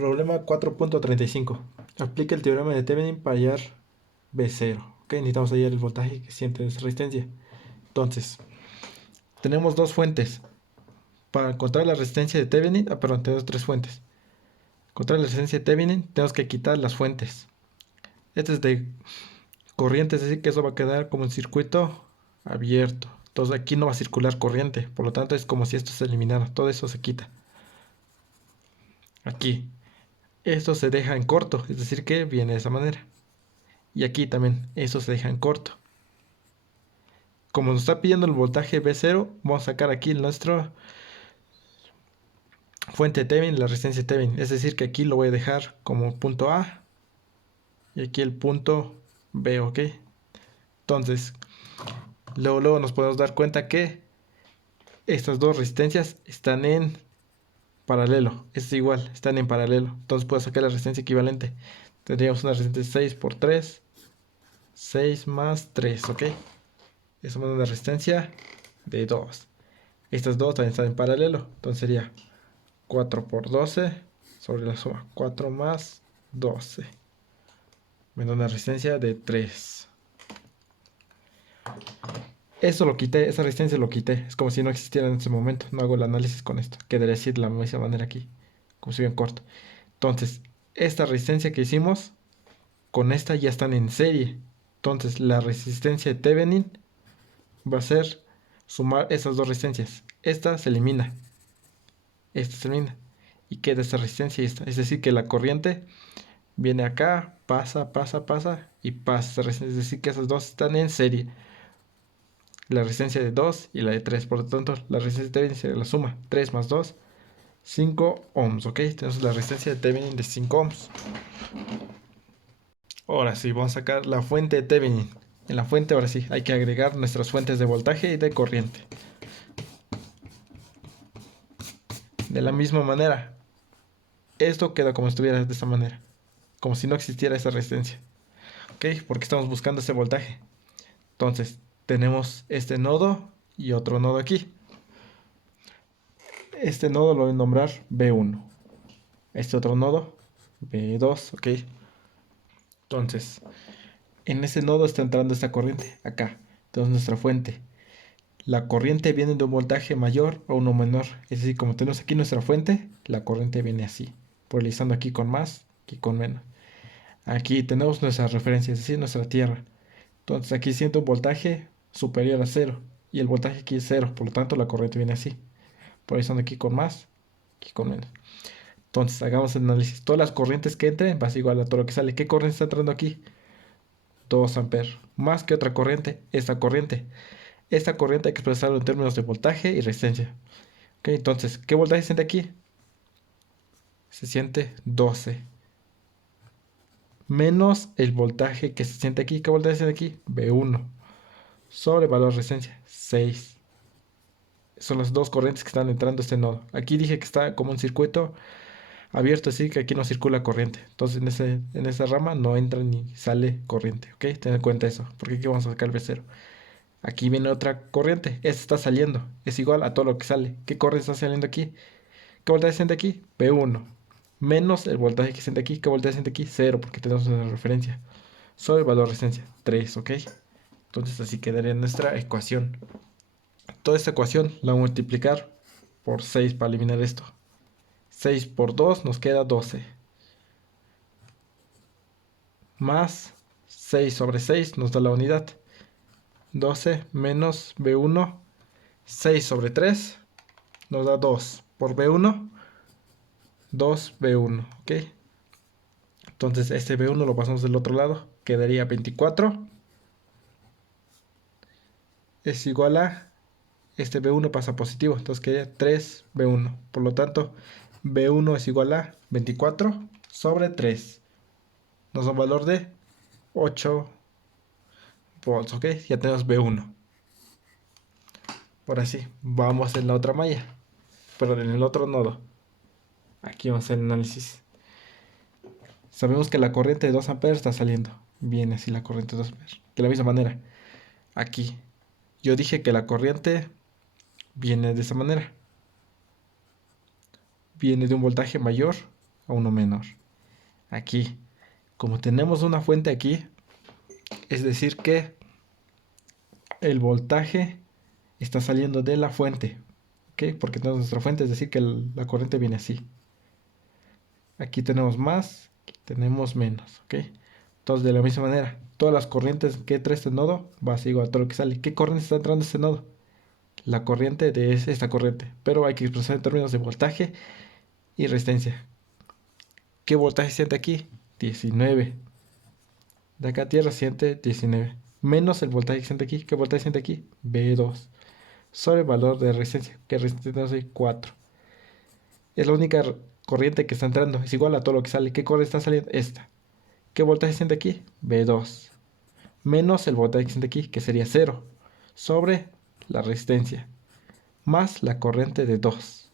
Problema 4.35. Aplica el teorema de Thevenin para hallar B0. Ok, necesitamos hallar el voltaje que siente esa resistencia. Entonces, tenemos dos fuentes. Para encontrar la resistencia de Thevenin, perdón, tenemos tres fuentes. Encontrar la resistencia de Thevenin, tenemos que quitar las fuentes. Este es de corriente, es decir, que eso va a quedar como un circuito abierto. Entonces aquí no va a circular corriente, por lo tanto es como si esto se eliminara, todo eso se quita. Aquí, esto se deja en corto, es decir, que viene de esa manera. Y aquí también, eso se deja en corto. Como nos está pidiendo el voltaje B0, vamos a sacar aquí nuestra fuente Thevenin, la resistencia Thevenin. Es decir, que aquí lo voy a dejar como punto A y aquí el punto B, ¿ok? Entonces, luego nos podemos dar cuenta que estas dos resistencias están en paralelo. Es igual, están en paralelo. Entonces puedo sacar la resistencia equivalente. Tendríamos una resistencia 6 por 3, 6 más 3, ¿ok? Eso me da una resistencia de 2. Estas dos también están en paralelo. Entonces sería 4 por 12 sobre la suma. 4 más 12. Me da una resistencia de 3. Eso lo quité, esa resistencia lo quité. Es como si no existiera en ese momento. No hago el análisis con esto. Quedaría así de la misma manera aquí. Como si bien corto. Entonces, esta resistencia que hicimos, con esta ya están en serie. Entonces, la resistencia de Thevenin va a ser sumar esas dos resistencias. Esta se elimina. Esta se elimina. Y queda esta resistencia y esta. Es decir, que la corriente viene acá, pasa, pasa, pasa y pasa. Es decir, que esas dos están en serie. La resistencia de 2 y la de 3. Por lo tanto, la resistencia de Thevenin sería la suma. 3 más 2, 5 ohms. ¿Ok? Tenemos la resistencia de Thevenin de 5 ohms. Ahora sí, vamos a sacar la fuente de Thevenin. En la fuente, ahora sí, hay que agregar nuestras fuentes de voltaje y de corriente. De la misma manera, esto queda como si estuviera de esta manera. Como si no existiera esa resistencia. ¿Ok? Porque estamos buscando ese voltaje. Entonces, tenemos este nodo y otro nodo aquí. Este nodo lo voy a nombrar B1. Este otro nodo, B2, ¿ok? Entonces, en ese nodo está entrando esta corriente, acá. Entonces, nuestra fuente. La corriente viene de un voltaje mayor o uno menor. Es decir, como tenemos aquí nuestra fuente, la corriente viene así. Polarizando aquí con más, aquí con menos. Aquí tenemos nuestra referencia, es decir, nuestra tierra. Entonces aquí siento un voltaje superior a cero. Y el voltaje aquí es cero. Por lo tanto, la corriente viene así. Polarizando aquí con más, aquí con menos. Entonces hagamos el análisis. Todas las corrientes que entren va a ser igual a todo lo que sale. ¿Qué corriente está entrando aquí? 2 amperes. Más que otra corriente, esta corriente. Esta corriente hay que expresarlo en términos de voltaje y resistencia. Ok, entonces, ¿qué voltaje se siente aquí? Se siente 12. Menos el voltaje que se siente aquí. ¿Qué voltaje se siente aquí? B1. Sobre valor de resistencia, 6. Son las dos corrientes que están entrando a este nodo. Aquí dije que está como un circuito abierto, así que aquí no circula corriente. Entonces en esa rama no entra ni sale corriente. ¿Ok? Ten en cuenta eso. Porque aquí vamos a sacar B0. Aquí viene otra corriente. Esta está saliendo. Es igual a todo lo que sale. ¿Qué corriente está saliendo aquí? ¿Qué voltaje siente aquí? P1. Menos el voltaje que siente aquí. ¿Qué voltaje siente aquí? 0, porque tenemos una referencia. Sobre el valor de resistencia. 3, ¿ok? Entonces así quedaría nuestra ecuación. Toda esta ecuación la voy a multiplicar por 6 para eliminar esto. 6 por 2 nos queda 12. Más 6 sobre 6 nos da la unidad. 12 menos B1. 6 sobre 3 nos da 2. Por B1, 2B1, ¿ok? Entonces este B1 lo pasamos del otro lado. Quedaría 24. Es igual a... Este B1 pasa positivo. Entonces quedaría 3B1. Por lo tanto, B1 es igual a 24 sobre 3. Nos da un valor de 8 volts, ¿ok? Ya tenemos B1. Ahora sí, vamos en la otra malla. Perdón, en el otro nodo. Aquí vamos a hacer el análisis. Sabemos que la corriente de 2 amperes está saliendo. Viene así la corriente de 2 amperes. De la misma manera. Aquí. Yo dije que la corriente viene de esa manera. Viene de un voltaje mayor a uno menor. Aquí, como tenemos una fuente aquí, es decir que el voltaje está saliendo de la fuente, ¿ok? Porque no es nuestra fuente, es decir que la corriente viene así. Aquí tenemos más, aquí tenemos menos, ¿ok? Entonces de la misma manera, todas las corrientes que trae este nodo va a ser igual a todo lo que sale. ¿Qué corriente está entrando a este nodo? La corriente de esta corriente, pero hay que expresar en términos de voltaje y resistencia. ¿Qué voltaje siente aquí? 19. De acá a tierra siente 19. Menos el voltaje que siente aquí. ¿Qué voltaje siente aquí? B2. Sobre el valor de resistencia. Que resistencia es 4. Es la única corriente que está entrando. Es igual a todo lo que sale. ¿Qué corriente está saliendo? Esta. ¿Qué voltaje siente aquí? B2. Menos el voltaje que siente aquí, que sería 0. Sobre la resistencia. Más la corriente de 2.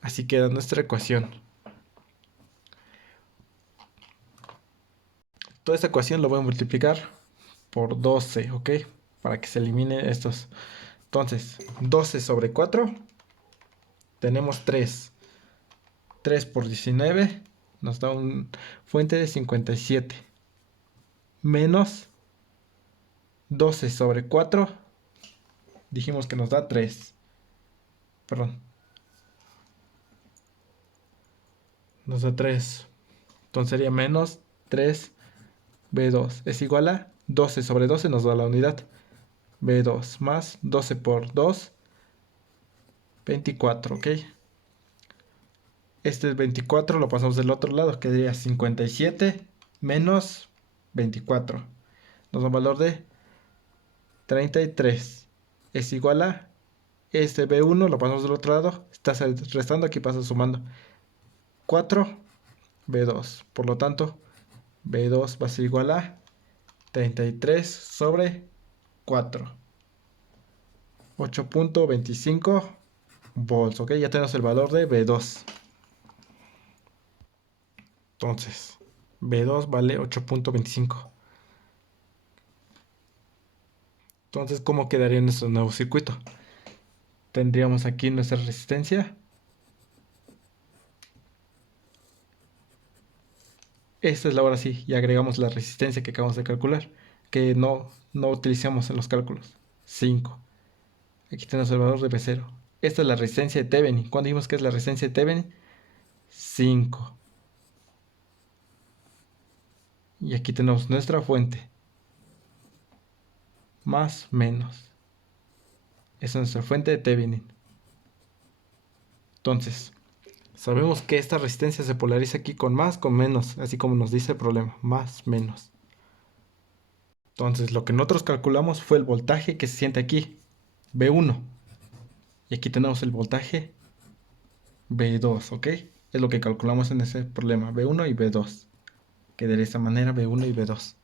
Así queda nuestra ecuación. Toda esta ecuación lo voy a multiplicar por 12, ¿ok? Para que se elimine estos. Entonces, 12 sobre 4, tenemos 3. 3 por 19 nos da una fuente de 57. Menos 12 sobre 4, dijimos que nos da 3. Perdón. Nos da 3. Entonces sería menos 3B2. Es igual a 12 sobre 12 nos da la unidad. B2 más 12 por 2, 24, ¿ok? Este es 24, lo pasamos del otro lado, quedaría 57 menos 24. Nos da un valor de 33. Es igual a este B1, lo pasamos del otro lado, está restando, aquí pasa sumando. 4 B2. Por lo tanto, B2 va a ser igual a 33 sobre 4. 8.25 volts, ¿ok? Ya tenemos el valor de B2. Entonces, B2 vale 8.25. Entonces, ¿cómo quedaría nuestro nuevo circuito? Tendríamos aquí nuestra resistencia. Esta es la hora sí, y agregamos la resistencia que acabamos de calcular, que no utilizamos en los cálculos. 5. Aquí tenemos el valor de B0. Esta es la resistencia de Thevenin. ¿Cuándo dijimos que es la resistencia de Thevenin? 5. Y aquí tenemos nuestra fuente. Más, menos. Esa es nuestra fuente de Thevenin. Entonces, sabemos que esta resistencia se polariza aquí con más, con menos, así como nos dice el problema, más, menos. Entonces, lo que nosotros calculamos fue el voltaje que se siente aquí, B1. Y aquí tenemos el voltaje B2, ¿ok? Es lo que calculamos en ese problema, B1 y B2. Que de esta manera B1 y B2.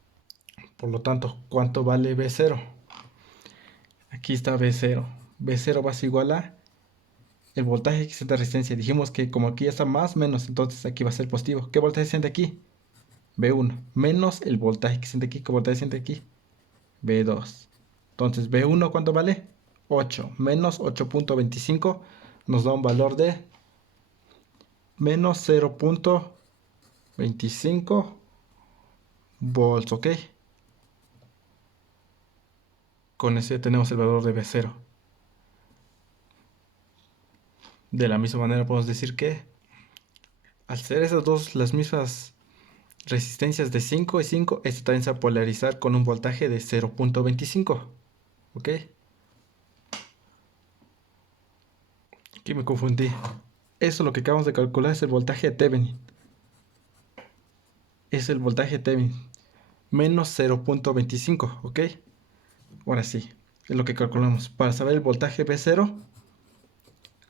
Por lo tanto, ¿cuánto vale B0? Aquí está B0. B0 va a ser igual a el voltaje que siente resistencia. Dijimos que como aquí está más, menos, entonces aquí va a ser positivo. ¿Qué voltaje siente aquí? B1. Menos el voltaje que siente aquí. ¿Qué voltaje siente aquí? B2. Entonces, B1, ¿cuánto vale? 8. Menos 8.25 nos da un valor de menos 0.25 volts, ¿ok? Con ese tenemos el valor de B0. De la misma manera podemos decir que al ser esas dos las mismas resistencias de 5 y 5, esto también se va a polarizar con un voltaje de 0.25. ¿Ok? Aquí me confundí. Eso lo que acabamos de calcular es el voltaje de Thevenin. Es el voltaje de Thevenin. Menos 0.25, ¿ok? Ahora sí, es lo que calculamos. Para saber el voltaje B0,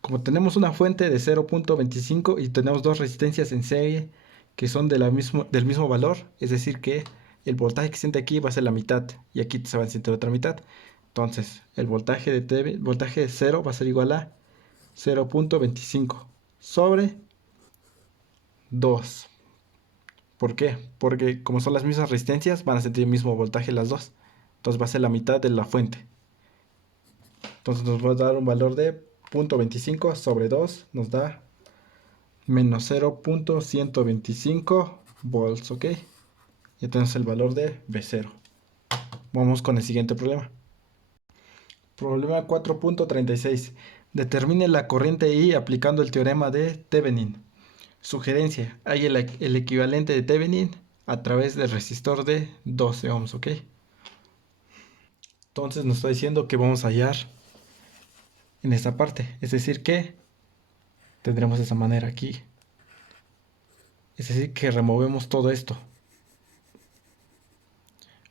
como tenemos una fuente de 0.25 y tenemos dos resistencias en serie que son del mismo valor, es decir que el voltaje que siente aquí va a ser la mitad y aquí se va a sentir otra mitad. Entonces, el voltaje de 0 va a ser igual a 0.25 sobre 2. ¿Por qué? Porque como son las mismas resistencias, van a sentir el mismo voltaje las dos. Entonces va a ser la mitad de la fuente. Entonces nos va a dar un valor de 0.25 sobre 2, nos da menos 0.125 volts, ¿ok? Ya tenemos el valor de B0. Vamos con el siguiente problema. Problema 4.36. Determine la corriente I aplicando el teorema de Thevenin. Sugerencia: hay el equivalente de Thevenin a través del resistor de 12 ohms, ¿ok? Entonces nos está diciendo que vamos a hallar en esta parte. Es decir que tendremos de esa manera aquí. Es decir que removemos todo esto.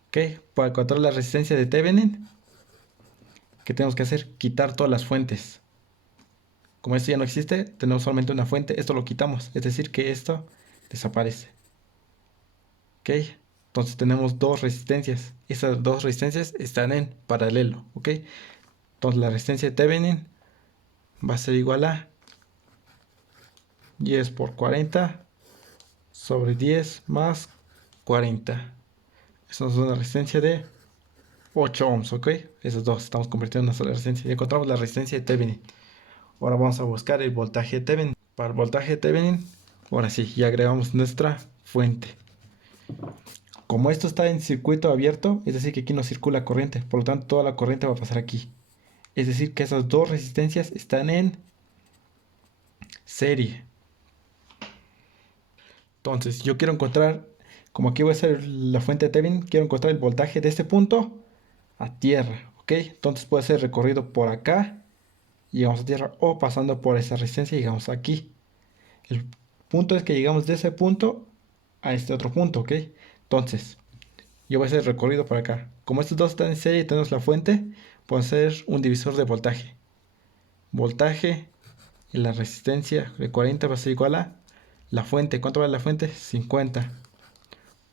¿Ok? Para encontrar la resistencia de Thevenin, ¿qué tenemos que hacer? Quitar todas las fuentes. Como esto ya no existe, tenemos solamente una fuente. Esto lo quitamos. Es decir que esto desaparece. ¿Ok? Entonces tenemos dos resistencias. Esas dos resistencias están en paralelo. ¿Ok? Entonces la resistencia de Thevenin va a ser igual a 10 por 40 sobre 10 más 40. Eso es una resistencia de 8 ohms, ¿ok? Esos dos estamos convirtiendo en una sola resistencia. Y encontramos la resistencia de Thevenin. Ahora vamos a buscar el voltaje de Thevenin. Para el voltaje de Thevenin, ahora sí, ya agregamos nuestra fuente. Como esto está en circuito abierto, es decir que aquí no circula corriente, por lo tanto toda la corriente va a pasar aquí. Es decir que esas dos resistencias están en serie. Entonces yo quiero encontrar, como aquí voy a hacer la fuente de Thevenin, quiero encontrar el voltaje de este punto a tierra, ¿ok? Entonces puede ser recorrido por acá, llegamos a tierra, o pasando por esa resistencia y llegamos aquí. El punto es que llegamos de ese punto a este otro punto, ¿ok? Entonces, yo voy a hacer el recorrido por acá. Como estos dos están en serie y tenemos la fuente, puedo hacer un divisor de voltaje. Voltaje en la resistencia de 40 va a ser igual a la fuente. ¿Cuánto vale la fuente? 50.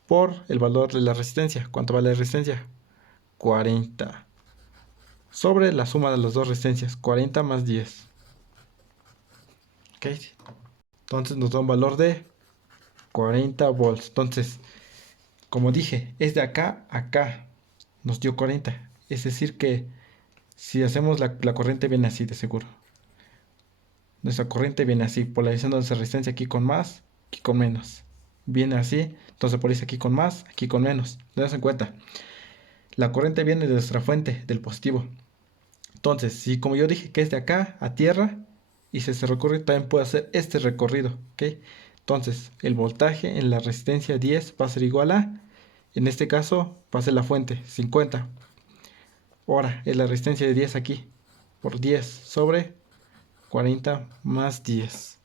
Por el valor de la resistencia. ¿Cuánto vale la resistencia? 40. Sobre la suma de las dos resistencias. 40 más 10. ¿Ok? Entonces nos da un valor de 40 volts. Entonces, como dije, es de acá a acá. Nos dio 40. Es decir que si hacemos la corriente viene así de seguro. Nuestra corriente viene así, polarizando nuestra resistencia aquí con más, aquí con menos. Viene así, entonces polariza aquí con más, aquí con menos. Tened en cuenta, la corriente viene de nuestra fuente, del positivo. Entonces, si como yo dije que es de acá a tierra, y si se recorre, también puede hacer este recorrido, ¿ok? Entonces, el voltaje en la resistencia 10 va a ser igual a, en este caso, va a ser la fuente, 50. Ahora, es la resistencia de 10 aquí, por 10 sobre 40 más 10.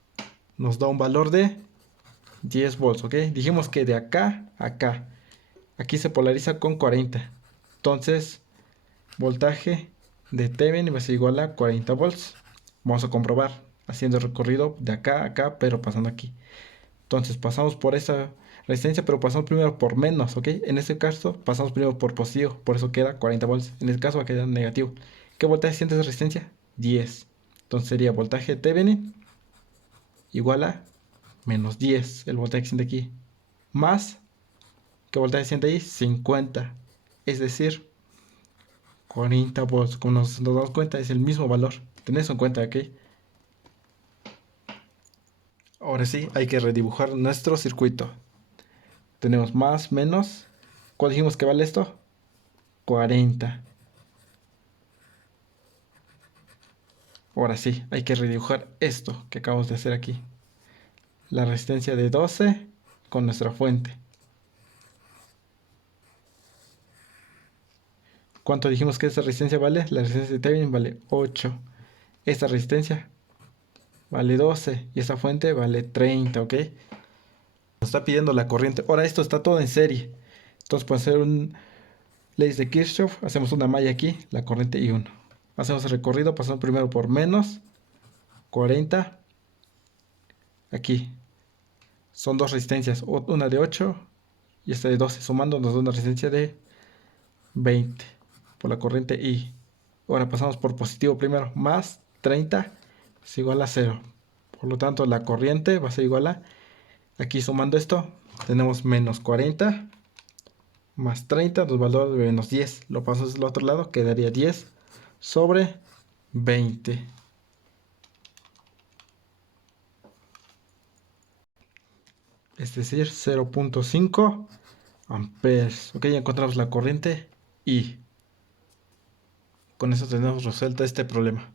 Nos da un valor de 10 volts, ¿ok? Dijimos que de acá a acá. Aquí se polariza con 40. Entonces, voltaje de Thevenin va a ser igual a 40 volts. Vamos a comprobar haciendo el recorrido de acá a acá, pero pasando aquí. Entonces, pasamos por esa resistencia, pero pasamos primero por menos, ¿ok? En este caso, pasamos primero por positivo, por eso queda 40 volts. En este caso va a quedar negativo. ¿Qué voltaje siente esa resistencia? 10. Entonces sería voltaje de Thevenin igual a menos 10, el voltaje que siente aquí, más, ¿qué voltaje siente ahí? 50, es decir, 40 volts. Como nos damos cuenta, es el mismo valor. Tened eso en cuenta, ¿ok? Ahora sí, hay que redibujar nuestro circuito. Tenemos más, menos. ¿Cuál dijimos que vale esto? 40. Ahora sí, hay que redibujar esto que acabamos de hacer aquí. La resistencia de 12 con nuestra fuente. ¿Cuánto dijimos que esta resistencia vale? La resistencia de Thevenin vale 8. Esta resistencia vale 12 y esta fuente vale 30, ¿ok? Nos está pidiendo la corriente. Ahora esto está todo en serie. Entonces para hacer un ley de Kirchhoff, hacemos una malla aquí, la corriente I1. Hacemos el recorrido pasando primero por menos 40. Aquí son dos resistencias, una de 8 y esta de 12. Sumando nos da una resistencia de 20 por la corriente I. Ahora pasamos por positivo primero, más 30 es igual a 0. Por lo tanto, la corriente va a ser igual a, aquí sumando esto, tenemos menos 40 más 30, nos valor de menos 10. Lo pasamos al otro lado, quedaría 10 sobre 20. es decir, 0.5 amperes. Ok, ya encontramos la corriente y con eso tenemos resuelto este problema.